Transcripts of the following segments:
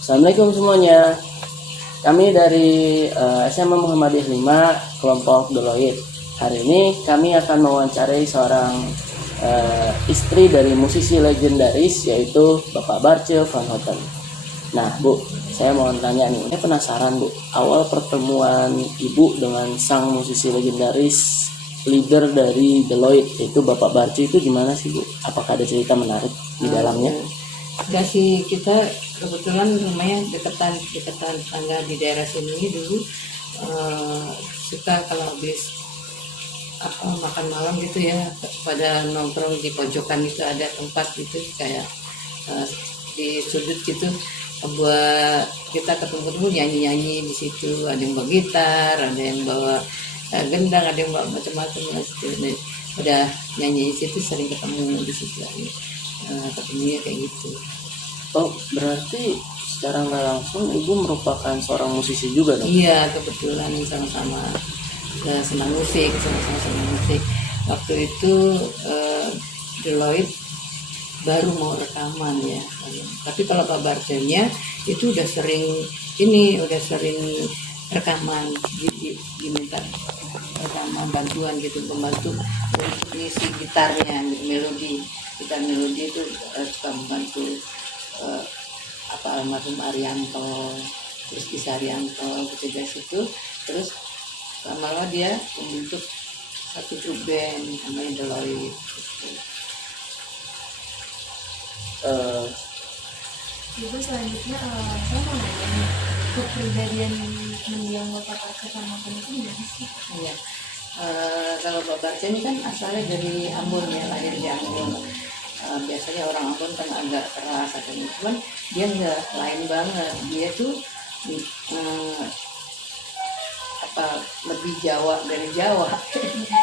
Assalamualaikum semuanya. Kami dari SMA Muhammadiyah 5 kelompok Deloitte. Hari ini kami akan mewawancarai seorang istri dari musisi legendaris yaitu Bapak Bartje van Houten. Nah Bu, saya mau tanya nih, saya penasaran Bu, awal pertemuan Ibu dengan sang musisi legendaris leader dari Deloitte yaitu Bapak Bartje itu gimana sih Bu? Apakah ada cerita menarik di dalamnya? Enggak sih, kita kebetulan rumahnya dekatan tangga di daerah sini dulu. Suka kalau habis makan malam gitu ya, pada nongkrong di pojokan itu ada tempat gitu kayak di sudut gitu, buat kita ketemu nyanyi di situ. Ada yang bawa gitar, ada yang bawa gendang, ada yang bawa macam-macam lah situ. Nah, udah nyanyi di situ, sering ketemu di situ aja. Ketemunya kayak gitu. Oh, berarti secara nggak langsung Ibu merupakan seorang musisi juga dong? Iya, kebetulan sama-sama senang musik, sama-sama senang musik. Waktu itu Deloitte baru mau rekaman ya. Tapi kalau Pak Bartje-nya itu udah sering rekaman, diminta rekaman bantuan gitu, pembantu untuk ngisi gitarnya, melodi itu suka membantu almarhum Arianto, terus bisa Arianto ketiga situ. Terus lama-lama dia membentuk satu grup band namanya Deloitte gitu. Ibu selanjutnya saya mau nanya nih, kepribadian mendiang Bapak Bartje van Houten itu gimana sih? Iya. Kalau Bapak Bartje ini kan asalnya dari Ambon ya, lahir di Ambon. Biasanya orang Ambon kan agak keras katanya, cuman dia nggak, lain banget. Dia tuh lebih Jawa dari Jawa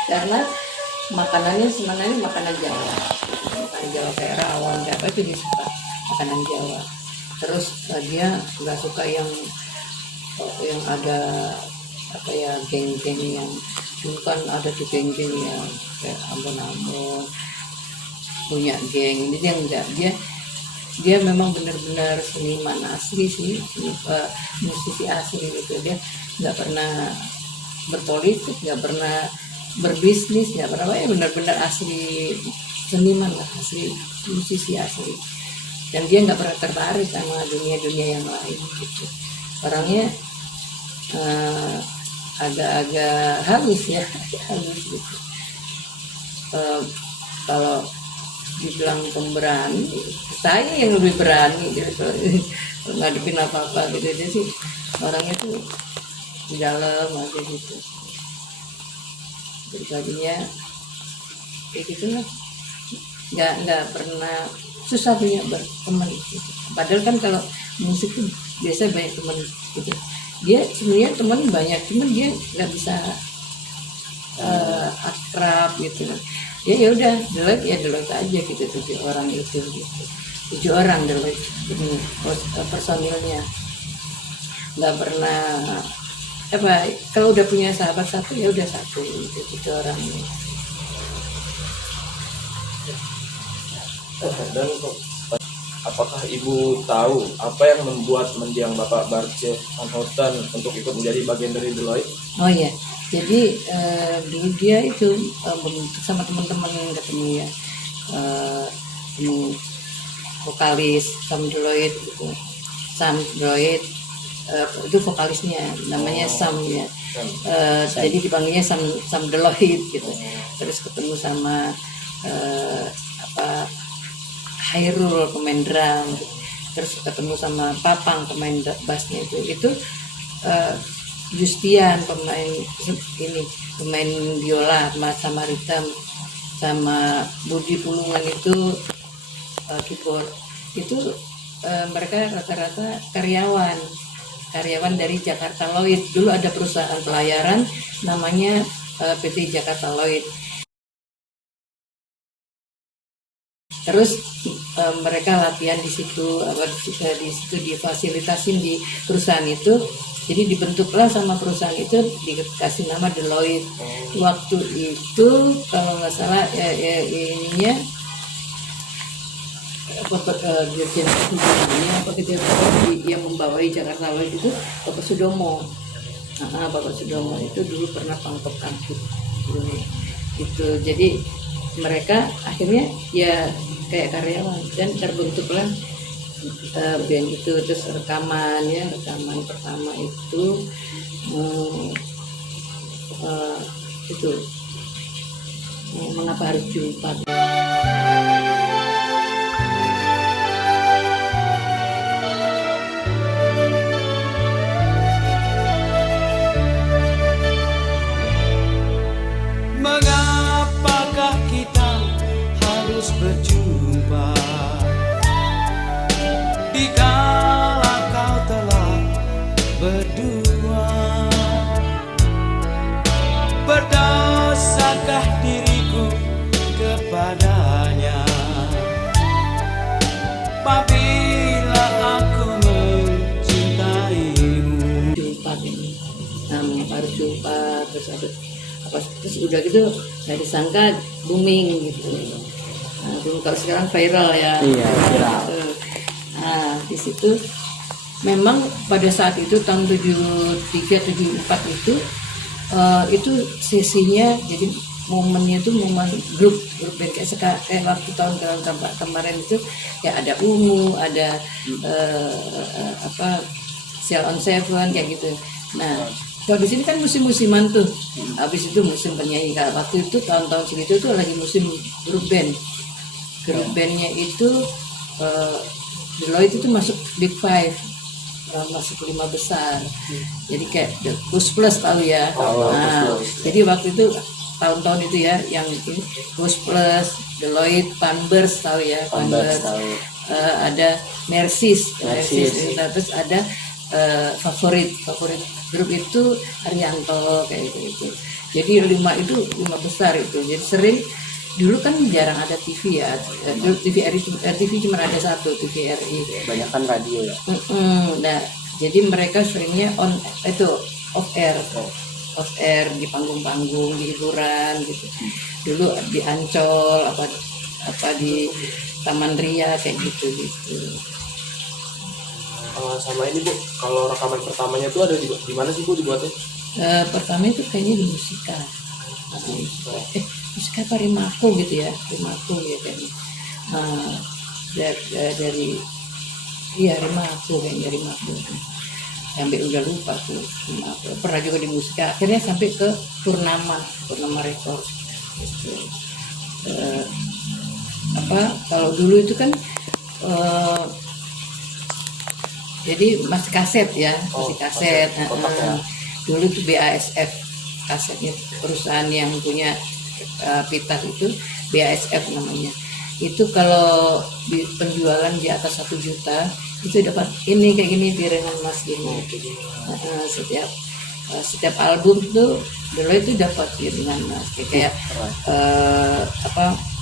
karena makanannya sebenarnya makanan Jawa kayak rawon kayak apa itu dia suka makanan Jawa. Terus dia nggak suka yang ada geng-geng yang dulu kan ada tuh geng-geng yang kayak Ambon punya geng. Ini dia enggak, dia memang benar-benar seniman asli sih, musisi asli gitu. Dia nggak pernah berpolitik, nggak pernah berbisnis, nggak pernah, ya benar-benar asli seniman lah, asli musisi asli. Dan dia nggak pernah tertarik sama dunia yang lain gitu. Orangnya agak-agak halus ya, halus gitu. Kalau dibilang pemberani, saya yang lebih berani gitu, ngadepin apa-apa gitu. Dia sih orangnya tuh di dalam aja gitu, pribadinya kayak gitu lah, nggak pernah susah punya berteman gitu. Padahal kan kalau musik tuh biasa banyak teman gitu. Dia sebenarnya teman banyak, cuman dia nggak bisa akrab gitu. Ya udah Deloitte aja gitu, 7 orang itu gitu. 7 orang Deloitte ini personilnya, nggak pernah kalau udah punya sahabat satu ya udah satu gitu, 7 orang ini. Dan apakah Ibu tahu apa yang membuat mendiang Bapak Bartje van Houten untuk ikut menjadi bagian dari Deloitte? Oh iya, jadi dulu dia itu membentuk sama teman-teman ketemu ya, vokalis Sam Deloitte gitu. Sam Deloitte itu vokalisnya namanya Sam ya. Jadi dipanggilnya Sam Deloitte gitu. Terus ketemu sama Hairul pemain drum, terus ketemu sama Papang pemain bassnya itu Justian pemain biola, sama Ritam, sama Budi Pulungan itu keyboard. Itu mereka rata-rata karyawan dari Jakarta Lloyd. Dulu ada perusahaan pelayaran namanya PT Jakarta Lloyd. Terus mereka latihan di situ, difasilitasin di perusahaan itu. Jadi dibentuklah sama perusahaan itu, dikasih nama Deloitte. Waktu itu kalau nggak salah ininya Dirjen Hubungannya apa gitu yang membawai Jakarta Lloyd itu Bapak Sudomo. Bapak Sudomo itu dulu pernah pangkop Kamtip dulu itu. Jadi mereka akhirnya ya kayak karyawan dan terbentuklah band itu. Terus rekaman pertama itu itu mengapa harus jumpa. Mengapakah kita harus berjumpa dikala kau telah berdua? Berdosakah diriku kepadanya apabila aku mencintaimu? Jumpa ini mengapa harus jumpa, terus udah gitu nggak disangka booming gitu. Kalau sekarang viral ya. Iya, viral. Di situ memang pada saat itu tahun 73 74 itu sesinya, jadi momennya itu momen grup band kayak waktu tahun kemarin itu ya ada Ungu, ada Cell on Seven kayak gitu. Nah, kalau di sini kan musim-musiman tuh. Habis itu musim penyanyi. Waktu itu tahun-tahun segitu tuh lagi musim grup band. Grup bandnya itu Deloitte itu masuk Big Five, masuk 5 besar. Jadi kayak Plus Plus tahu ya. Jadi waktu itu tahun-tahun itu ya yang ini Plus Plus, Deloitte, Panbers tahu ya. Panbers. Ada Mercis. Terus ada favorit grup itu Arianto kayak gitu. Jadi 5 besar itu. Jadi sering dulu kan jarang ada TV ya. Dulu TV cuma ada satu, TVRI. Banyak kan radio ya. Nah, jadi mereka seringnya off air di panggung-panggung, di hiburan gitu. Dulu di Ancol apa di Taman Ria kayak gitu. Sama ini Bu, kalau rekaman pertamanya tuh ada di mana sih Bu dibuatnya? Pertama itu kayaknya di Musika. Musika apa Rimaku gitu ya, Rimaku ya kayaknya. Dari Rimaku kayaknya Rimaku. Sampai udah lupa tuh Rimaku. Pernah juga di Musika. Akhirnya sampai ke Purnama Record. Gitu. Kalau dulu itu kan jadi masih kaset ya, kaset. Dulu itu BASF kasetnya, perusahaan yang punya Pitas itu BASF namanya. Itu kalau di penjualan di atas 1 juta itu dapat ini kayak gini piringan emas gini. Setiap album tuh dulu itu dapat piringan emas kayak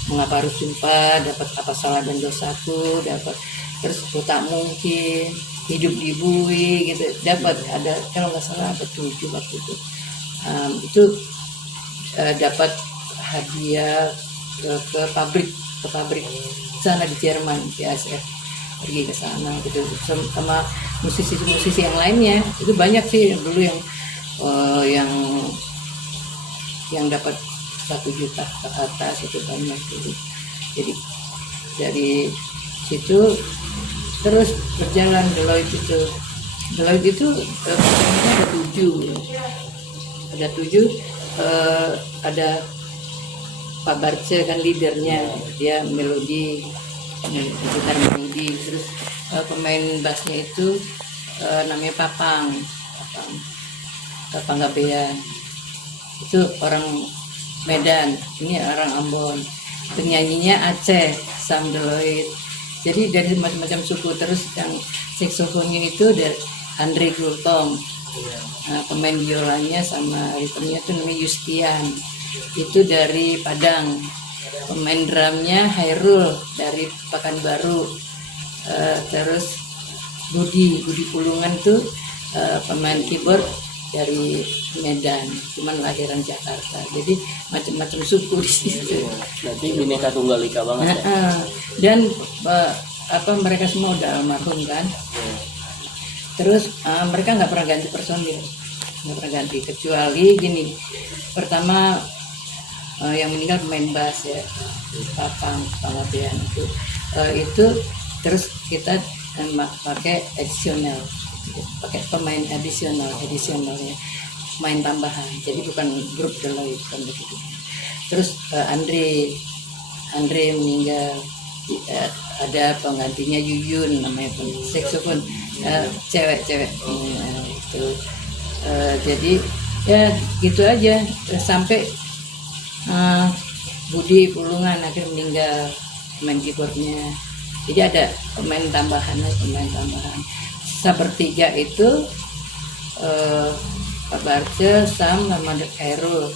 mengapa harus jumpa, dapat apa salah dan dosaku, dapat terus tak mungkin, hidup di bui gitu, dapat ada kalau nggak salah ada 7 waktu itu dapat hadiah ke pabrik sana di Jerman, BASF pergi ke sana gitu sama musisi yang lainnya. Itu banyak sih dulu yang dapat 1 juta ke atas, itu banyak gitu. Jadi dari situ terus berjalan Deloitte itu ada 7 ada Pak Barce kan leadernya, dia melodi gitar melodi. Terus pemain bassnya itu namanya Papang Gabean, itu orang Medan, ini orang Ambon. Penyanyinya Aceh, Sam Deloitte. Jadi dari macam-macam suku. Terus yang saksofonnya itu dari Andre Gultom. Pemain biolanya sama ritmenya itu namanya Yustian, itu dari Padang. Pemain drumnya Hairul dari Pekanbaru. Terus Budi Pulungan tuh pemain keyboard dari Medan, cuman lahiran Jakarta. Jadi macam-macam suku di situ. Berarti Bhinneka Tunggal Ika banget ya. Dan mereka semua udah almarhum kan. Terus mereka nggak pernah ganti personil, nggak pernah ganti, kecuali gini. Pertama yang meninggal pemain bass ya, Papang Panglapian itu terus kita pakai additional, pakai pemain additional ya, main tambahan. Jadi bukan grup Deloitte, bukan begitu. Terus Andre meninggal, ada penggantinya Yuyun namanya, saksofon cewek itu. Jadi ya gitu aja sampai Budi Pulungan akhirnya meninggal, main keyboardnya. Jadi ada pemain tambahan. Sisa bertiga itu Pak Barce, Sam, sama Khairul.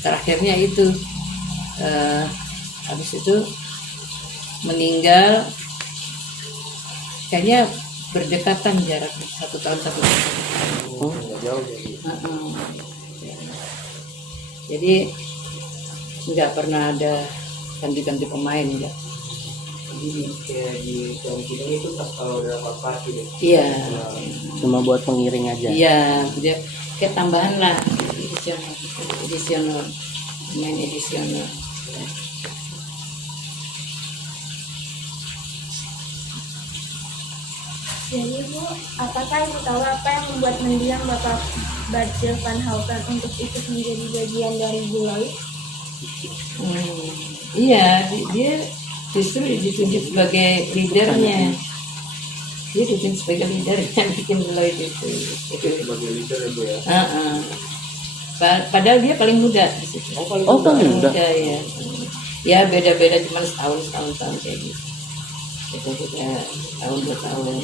Terakhirnya itu habis itu meninggal kayaknya berdekatan jaraknya 1 tahun 1 tahun. Nggak jauh jadi. Jadi nggak pernah ada ganti-ganti pemain enggak. Jadi kayak di dalam film itu pas kalau udah party deh. Iya. Cuma buat pengiring aja. Iya, dia kayak tambahan lah, edisional, main edisional. Jadi Bu, apakah Ibu tahu apa yang membuat mendiang Bapak Barce van Houten untuk ikut menjadi bagian dari Deloitte? Iya, dia justru ditunjuk sebagai leadernya. Dia ditunjuk sebagai leadernya bikin Deloitte itu. Sebagai leader ya Bu ya. Padahal dia paling muda di situ. paling muda. Ya. Ya beda-beda cuma setahun kayak gitu. Itu kita tahun 2 tahun.